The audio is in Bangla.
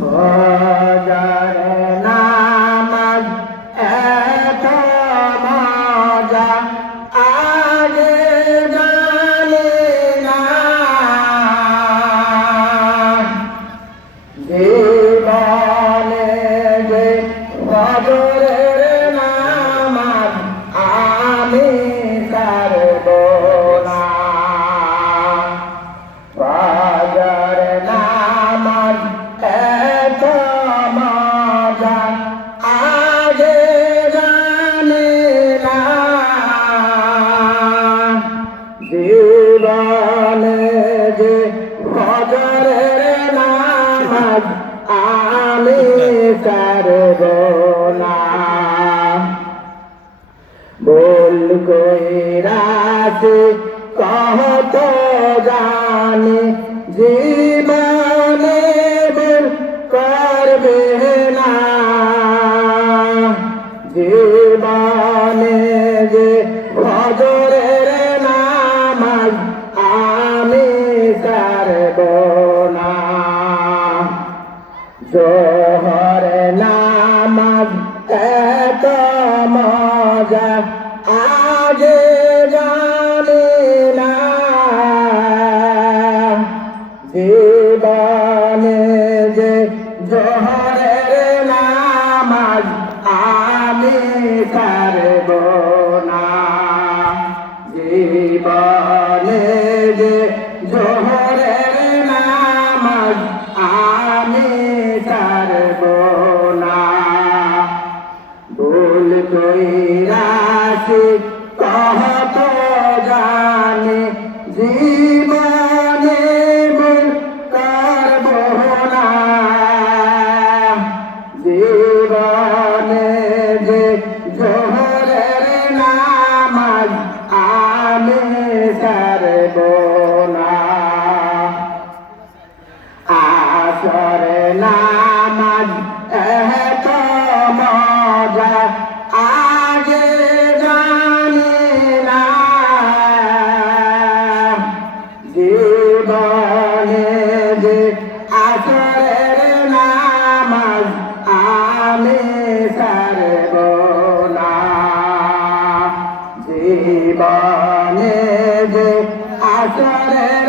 ফজর নামাজ এত মজা আগে জানি না, জীবনে যে ফজরের নামাজ আমি ছাড়ব না। ফজর নামাজ এত মজা আগে জানি না, জীবনে যে ফজরের নামাজ আমি ছাড়ব না। ভুল কইরাছি কত জানি, জীবনে ভুল করবে না, জীবনে যে ফজরের নামাজ আমি ছাড়ব না। জোহর নামাজ এত মজা আগে জানি না, জীবনে যে জোহরের নামাজ আমি ছাড়ব না, জীবনে যে জোহরের নামাজ আমি ছাড়ব না। ভুল কইরাছি কত জানি, জীবনে ভুল করব না, জীবনে যে জোহরের নামাজ আমি ছাড়ব না। আসর নামাজ এত মজা আগে জানি না, জীবনে যে আসরের নামাজ আমি ছাড়ব না, জীবনে যে আসরের